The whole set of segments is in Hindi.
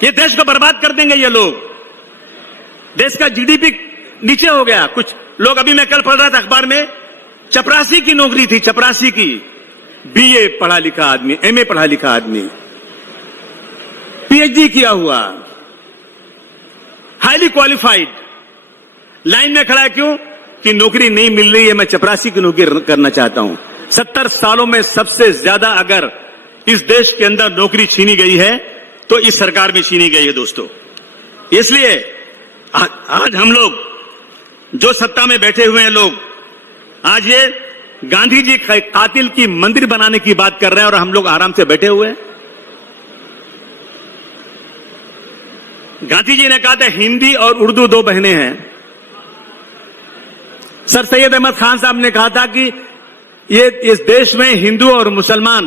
ये देश को बर्बाद कर देंगे ये लोग। देश का जीडीपी नीचे हो गया। कुछ लोग, अभी मैं कल पढ़ रहा था अखबार में, चपरासी की नौकरी थी, चपरासी की, बीए पढ़ा लिखा आदमी, एमए पढ़ा लिखा आदमी, पीएचडी किया हुआ, हाईली क्वालिफाइड, लाइन में खड़ा है। क्यों? कि नौकरी नहीं मिल रही है, मैं चपरासी की नौकरी करना चाहता हूं। 70 सालों में सबसे ज्यादा अगर इस देश के अंदर नौकरी छीनी गई है तो इस सरकार में छीनी गई है दोस्तों। इसलिए आज हम लोग जो सत्ता में बैठे हुए हैं लोग, आज ये गांधी जी कातिल की मंदिर बनाने की बात कर रहे हैं और हम लोग आराम से बैठे हुए हैं। गांधी जी ने कहा था हिंदी और उर्दू दो बहनें हैं। सर सैयद अहमद खान साहब ने कहा था कि ये इस देश में हिंदू और मुसलमान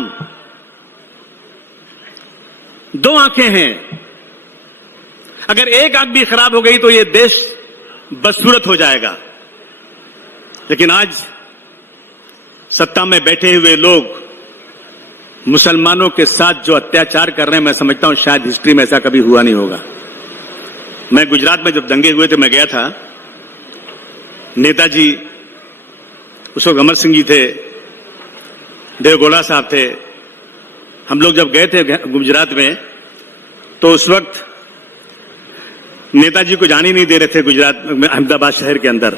दो आंखें हैं, अगर एक आंख भी खराब हो गई तो ये देश बदसूरत हो जाएगा। लेकिन आज सत्ता में बैठे हुए लोग मुसलमानों के साथ जो अत्याचार कर रहे हैं, मैं समझता हूं शायद हिस्ट्री में ऐसा कभी हुआ नहीं होगा। मैं गुजरात में जब दंगे हुए थे, मैं गया था। नेताजी, उस वक्त अमर सिंह जी थे, देवगौड़ा साहब थे। हम लोग जब गए थे गुजरात में तो उस वक्त नेताजी को जाने ही नहीं दे रहे थे गुजरात में, अहमदाबाद शहर के अंदर।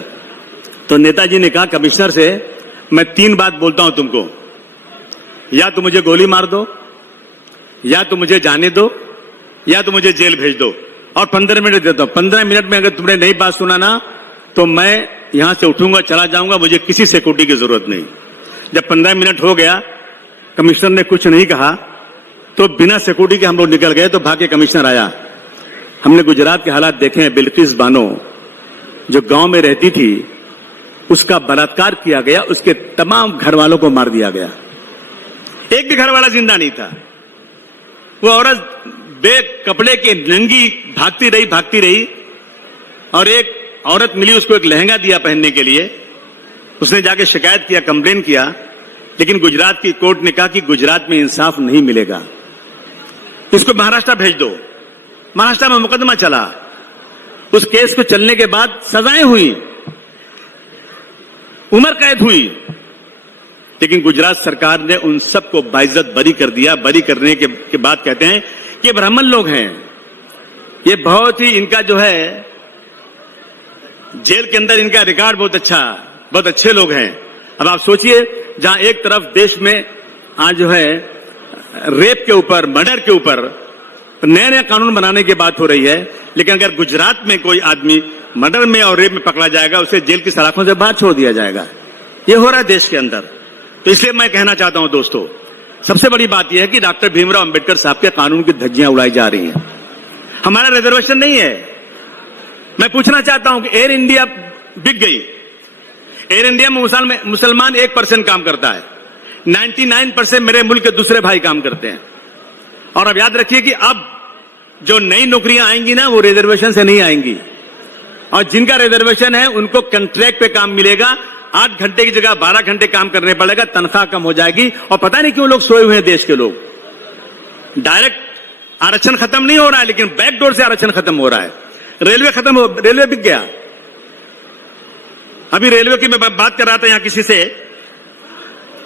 तो नेताजी ने कहा कमिश्नर से, मैं 3 बात बोलता हूं तुमको, या तो मुझे गोली मार दो, या तो मुझे जाने दो, या तो मुझे जेल भेज दो, और 15 मिनट देता हूं। 15 मिनट में अगर तुमने नहीं बात सुना ना तो मैं यहां से उठूंगा, चला जाऊंगा, मुझे किसी सिक्योरिटी की जरूरत नहीं। जब 15 मिनट हो गया, कमिश्नर ने कुछ नहीं कहा तो बिना सिक्योरिटी के हम लोग निकल गए। तो भाग्य कमिश्नर आया। हमने गुजरात के हालात देखे हैं। बिल्किस बानो जो गांव में रहती थी, उसका बलात्कार किया गया, उसके तमाम घर वालों को मार दिया गया, एक भी घर वाला जिंदा नहीं था। वो औरत बे कपड़े के नंगी भागती रही और एक औरत मिली, उसको एक लहंगा दिया पहनने के लिए। उसने जाके शिकायत किया, कंप्लेन किया, लेकिन गुजरात की कोर्ट ने कहा कि गुजरात में इंसाफ नहीं मिलेगा, इसको महाराष्ट्र भेज दो। महाराष्ट्र में मुकदमा चला। उस केस को चलने के बाद सजाएं हुई, उम्र कैद हुई, लेकिन गुजरात सरकार ने उन सबको बाइज्जत बरी कर दिया। बरी करने के बाद कहते हैं कि ये ब्राह्मण लोग हैं, ये बहुत ही, इनका जो है जेल के अंदर इनका रिकॉर्ड बहुत अच्छे लोग हैं। अब आप सोचिए, जहां एक तरफ देश में आज जो है रेप के ऊपर, मर्डर के ऊपर नए नए कानून बनाने की बात हो रही है, लेकिन अगर गुजरात में कोई आदमी मर्डर में और रेप में पकड़ा जाएगा, उसे जेल की सलाखों से बाहर छोड़ दिया जाएगा। ये हो रहा है देश के अंदर। तो इसलिए मैं कहना चाहता हूं दोस्तों, सबसे बड़ी बात यह है कि डॉक्टर भीमराव अंबेडकर साहब के कानून की धज्जियां उड़ाई जा रही हैं। हमारा रिजर्वेशन नहीं है। मैं पूछना चाहता हूं कि एयर इंडिया बिक गई। एयर इंडिया में मुसलमान 1% काम करता है, 99% मेरे मुल्क के दूसरे भाई काम करते हैं। और अब याद रखिए कि अब जो नई नौकरियां आएंगी ना, वो रिजर्वेशन से नहीं आएंगी, और जिनका रिजर्वेशन है उनको कॉन्ट्रैक्ट पे काम मिलेगा। 8 घंटे की जगह 12 घंटे काम करने पड़ेगा, तनख्वाह कम हो जाएगी। और पता नहीं क्यों लोग सोए हुए हैं देश के लोग। डायरेक्ट आरक्षण खत्म नहीं हो रहा है, लेकिन बैकडोर से आरक्षण खत्म हो रहा है। रेलवे बिक गया। अभी रेलवे की मैं बात कर रहा था यहां किसी से,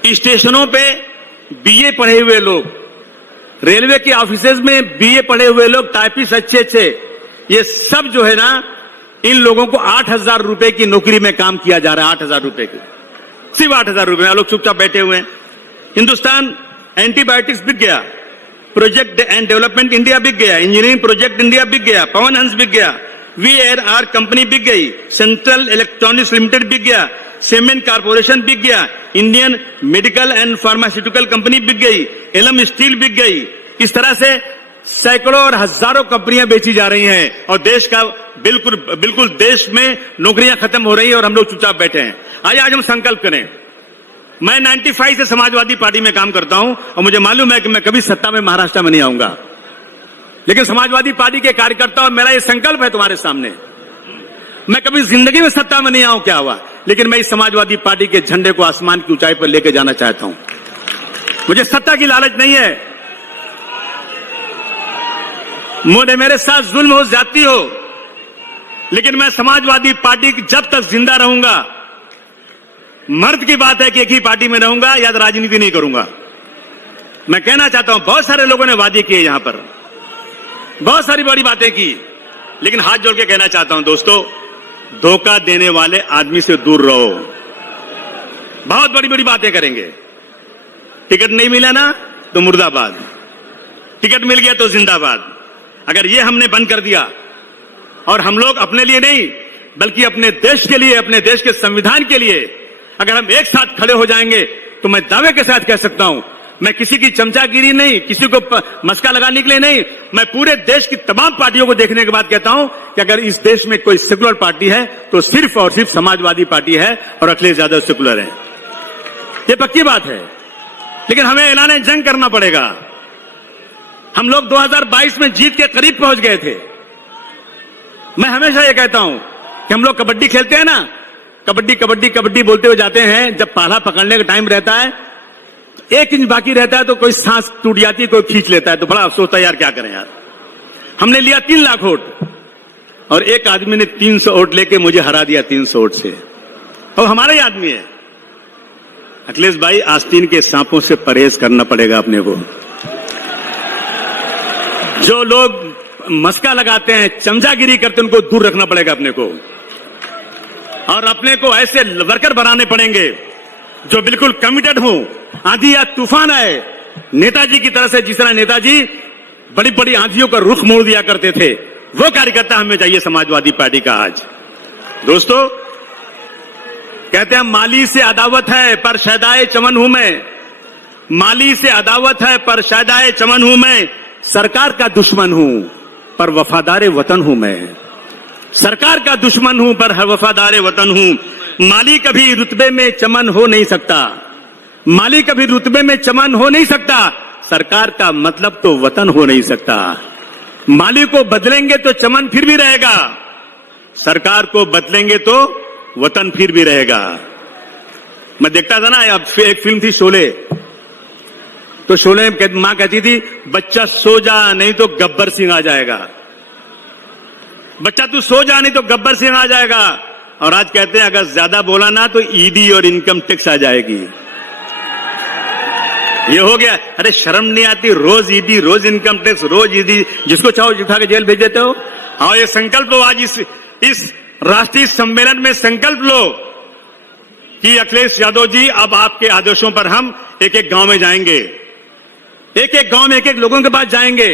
स्टेशनों पे बीए पढ़े हुए लोग, रेलवे के ऑफिसेज में बीए पढ़े हुए लोग, टाइपिस्ट अच्छे, ये सब जो है ना, इन लोगों को 8,000 रुपए की नौकरी में काम किया जा रहा है। 8,000 रुपए की, सिर्फ 8,000 रुपए में लोग चुपचाप बैठे हुए हैं। हिंदुस्तान एंटीबायोटिक्स बिक गया, प्रोजेक्ट एंड डेवलपमेंट इंडिया बिक गया, इंजीनियरिंग प्रोजेक्ट इंडिया बिक गया, पवन हंस बिक गया, VRR कंपनी बिक गई, सेंट्रल इलेक्ट्रॉनिक्स लिमिटेड बिक गया, सीमेंट कारपोरेशन बिक गया, Indian medical and pharmaceutical company बिक गई, एलम स्टील बिक गई। इस तरह से सैकड़ों और हजारों कंपनियां बेची जा रही हैं और देश का बिल्कुल देश में नौकरियां खत्म हो रही हैं और हम लोग चुपचाप बैठे हैं। आज हम संकल्प करें। मैं 95 से समाजवादी पार्टी में काम करता हूं और मुझे मालूम है कि मैं कभी सत्ता में महाराष्ट्र में नहीं आऊंगा, लेकिन समाजवादी पार्टी के कार्यकर्ताओं, मेरा ये संकल्प है तुम्हारे सामने, मैं कभी जिंदगी में सत्ता में नहीं आऊं, क्या हुआ, लेकिन मैं इस समाजवादी पार्टी के झंडे को आसमान की ऊंचाई पर लेकर जाना चाहता हूं। मुझे सत्ता की लालच नहीं है, मेरे साथ जुल्म हो, ज्यादती हो, लेकिन मैं समाजवादी पार्टी की जब तक जिंदा रहूंगा, मर्द की बात है कि एक ही पार्टी में रहूंगा या तो राजनीति नहीं करूंगा। मैं कहना चाहता हूं, बहुत सारे लोगों ने वादे किए यहां पर, बहुत सारी बड़ी बातें की, लेकिन हाथ जोड़ के कहना चाहता हूं दोस्तों, धोखा देने वाले आदमी से दूर रहो। बहुत बड़ी बड़ी बातें करेंगे, टिकट नहीं मिला ना तो मुर्दाबाद, टिकट मिल गया तो जिंदाबाद। अगर ये हमने बंद कर दिया और हम लोग अपने लिए नहीं बल्कि अपने देश के लिए, अपने देश के संविधान के लिए अगर हम एक साथ खड़े हो जाएंगे तो मैं दावे के साथ कह सकता हूं, मैं किसी की चमचागिरी नहीं, किसी को मस्का लगाने के लिए नहीं, मैं पूरे देश की तमाम पार्टियों को देखने के बाद कहता हूं कि अगर इस देश में कोई सेकुलर पार्टी है तो सिर्फ और सिर्फ समाजवादी पार्टी है और अखिलेश यादव सेकुलर है। ये पक्की बात है, लेकिन हमें ऐलान जंग करना पड़ेगा। हम लोग 2022 में जीत के करीब पहुंच गए थे। मैं हमेशा ये कहता हूं कि हम लोग कबड्डी खेलते हैं ना, कबड्डी कबड्डी कबड्डी बोलते हुए जाते हैं, जब पाला पकड़ने का टाइम रहता है, 1 इंच बाकी रहता है तो कोई सांस टूट जाती है, कोई खींच लेता है, तो बड़ा अफसोस होता है यार, क्या करें यार। हमने लिया 3 लाख वोट और एक आदमी ने 300 वोट लेके मुझे हरा दिया 300 वोट से, और हमारा ही आदमी है। अखिलेश भाई, आस्तीन के सांपों से परहेज करना पड़ेगा अपने को। जो लोग मस्का लगाते हैं, चमचागिरी करते हैं, उनको दूर रखना पड़ेगा अपने को, और अपने को ऐसे वर्कर बनाने पड़ेंगे जो बिल्कुल कमिटेड हो। आंधी या तूफान आए, नेताजी की तरह से, जिस तरह नेताजी बड़ी बड़ी आंधियों का रुख मोड़ दिया करते थे, वो कार्यकर्ता हमें चाहिए समाजवादी पार्टी का। आज दोस्तों कहते हैं माली से अदावत है पर शैदाए चमन हूं मैं, माली से अदावत है पर शैदाए चमन हूं मैं, सरकार का दुश्मन हूं पर वफादार वतन हूं मैं, सरकार का दुश्मन हूं पर वफादार वतन हूं। माली कभी रुतबे में चमन हो नहीं सकता, माली कभी रुतबे में चमन हो नहीं सकता, सरकार का मतलब तो वतन हो नहीं सकता। माली को बदलेंगे तो चमन फिर भी रहेगा, सरकार को बदलेंगे तो वतन फिर भी रहेगा। मैं देखता था ना, अब एक फिल्म थी शोले, तो शोले में मां कहती थी बच्चा सो जा नहीं तो गब्बर सिंह आ जाएगा, बच्चा तू सो जा नहीं तो गब्बर सिंह आ जाएगा। और आज कहते हैं अगर ज्यादा बोला ना तो ईडी और इनकम टैक्स आ जाएगी। ये हो गया, अरे शर्म नहीं आती, रोज ईडी, रोज इनकम टैक्स, रोज ईडी, जिसको चाहो उठा के जेल भेज देते हो। हाँ, ये संकल्प लो, आज इस राष्ट्रीय सम्मेलन में संकल्प लो कि अखिलेश यादव जी, अब आपके आदेशों पर हम एक एक गांव में जाएंगे, एक एक गांव में एक एक लोगों के पास जाएंगे,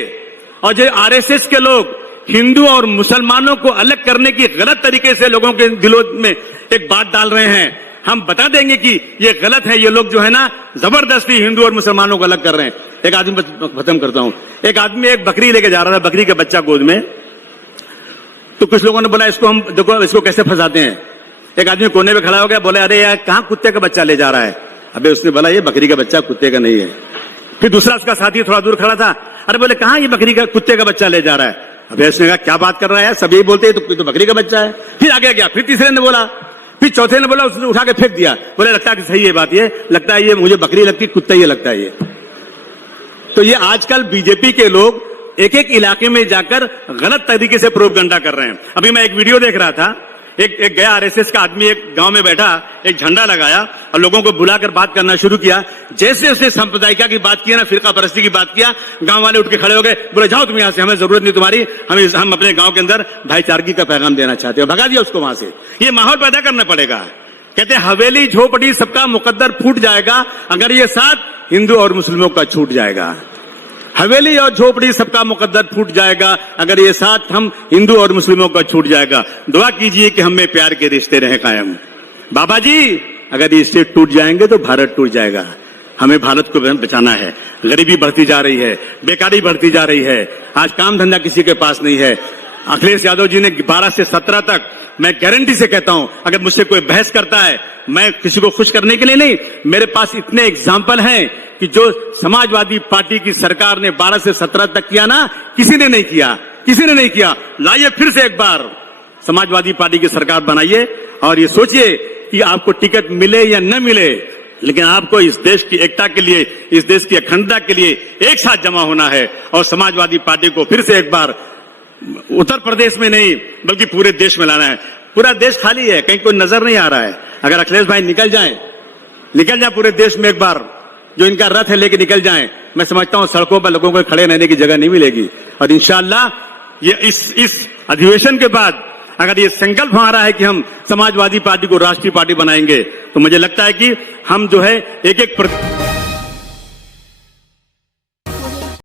और जो आरएसएस के लोग हिंदू और मुसलमानों को अलग करने की गलत तरीके से लोगों के दिलों में एक बात डाल रहे हैं, हम बता देंगे कि ये गलत है। ये लोग जो है ना जबरदस्ती हिंदू और मुसलमानों को अलग कर रहे हैं। एक आदमी, खत्म करता हूं, एक आदमी एक बकरी लेके जा रहा था, बकरी का बच्चा गोद में, तो कुछ लोगों ने बोला इसको हम देखो इसको कैसे फंसाते हैं। एक आदमी कोने में खड़ा हो गया, बोले अरे यार कहां कुत्ते का बच्चा ले जा रहा है। अबे उसने बोला ये बकरी का बच्चा कुत्ते का नहीं है। फिर दूसरा उसका साथी थोड़ा दूर खड़ा था, अरे बोले कहां ये बकरी का कुत्ते का बच्चा ले जा रहा है। अबे उसने कहा क्या बात कर रहा है, सब यही बोलते हैं तो बकरी का बच्चा है। फिर आगे गया, फिर तीसरे ने बोला, फिर चौथे ने बोला, उसने उठा के फेंक दिया, बोले लगता है कि सही है बात, ये लगता है ये मुझे बकरी लगती, कुत्ता ये लगता है ये। तो ये आजकल बीजेपी के लोग एक एक इलाके में जाकर गलत तरीके से प्रोपगंडा कर रहे हैं। अभी मैं एक वीडियो देख रहा था, एक गया आरएसएस का आदमी एक गांव में बैठा, एक झंडा लगाया और लोगों को बुलाकर बात करना शुरू किया। जैसे उसने सांप्रदायिकता की बात किया ना, फिरका परस्ती की बात किया, गांव वाले उठ के खड़े हो गए, बोले जाओ तुम यहां से, हमें जरूरत नहीं तुम्हारी, हम अपने गांव के अंदर भाईचारगी का पैगाम देना चाहते हो। भगा दिया उसको वहां से। ये माहौल पैदा करना पड़ेगा। कहते हैं हवेली झोपड़ी सबका मुकद्दर फूट जाएगा अगर ये साथ हिंदू और मुस्लिमों का छूट जाएगा। हवेली और झोपड़ी सबका मुकद्दर फूट जाएगा अगर ये साथ हम हिंदू और मुस्लिमों का छूट जाएगा। दुआ कीजिए कि हमें प्यार के रिश्ते रहे कायम। बाबा जी, अगर ये रिश्ते टूट जाएंगे तो भारत टूट जाएगा। हमें भारत को बचाना है। गरीबी बढ़ती जा रही है, बेकारी बढ़ती जा रही है, आज काम धंधा किसी के पास नहीं है। अखिलेश यादव जी ने 12 से 17 तक, मैं गारंटी से कहता हूं, अगर मुझसे कोई बहस करता है, मैं किसी को खुश करने के लिए नहीं, मेरे पास इतने एग्जाम्पल हैं कि जो समाजवादी पार्टी की सरकार ने 12 से 17 तक किया ना, किसी ने नहीं किया, किसी ने नहीं किया। लाइए फिर से एक बार समाजवादी पार्टी की सरकार बनाइए और ये सोचिए कि आपको टिकट मिले या न मिले, लेकिन आपको इस देश की एकता के लिए, इस देश की अखंडता के लिए एक साथ जमा होना है और समाजवादी पार्टी को फिर से एक बार उत्तर प्रदेश में नहीं बल्कि पूरे देश में लाना है। पूरा देश खाली है, कहीं कोई नजर नहीं आ रहा है। अगर अखिलेश भाई निकल जाए पूरे देश में एक बार, जो इनका रथ है लेके निकल जाएं, मैं समझता हूं सड़कों पर लोगों को खड़े रहने की जगह नहीं मिलेगी। और इंशाअल्लाह ये इस अधिवेशन के बाद अगर ये संकल्प हमारा है कि हम समाजवादी पार्टी को राष्ट्रीय पार्टी बनाएंगे, तो मुझे लगता है कि हम जो है एक